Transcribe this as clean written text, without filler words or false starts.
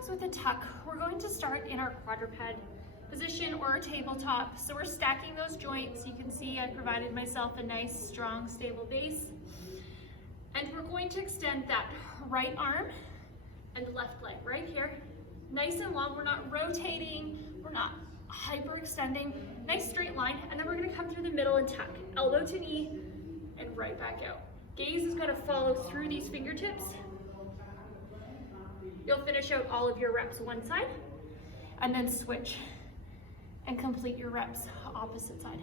legs with a tuck. We're going to start in our quadruped position or our tabletop. So we're stacking those joints. You can see I provided myself a nice, strong, stable base. And we're going to extend that right arm and left leg right here. Nice and long, we're not rotating, we're not hyperextending. Nice straight line, and then we're gonna come through the middle and tuck. Elbow to knee, and right back out. Gaze is gonna follow through these fingertips. You'll finish out all of your reps one side, and then switch and complete your reps opposite side.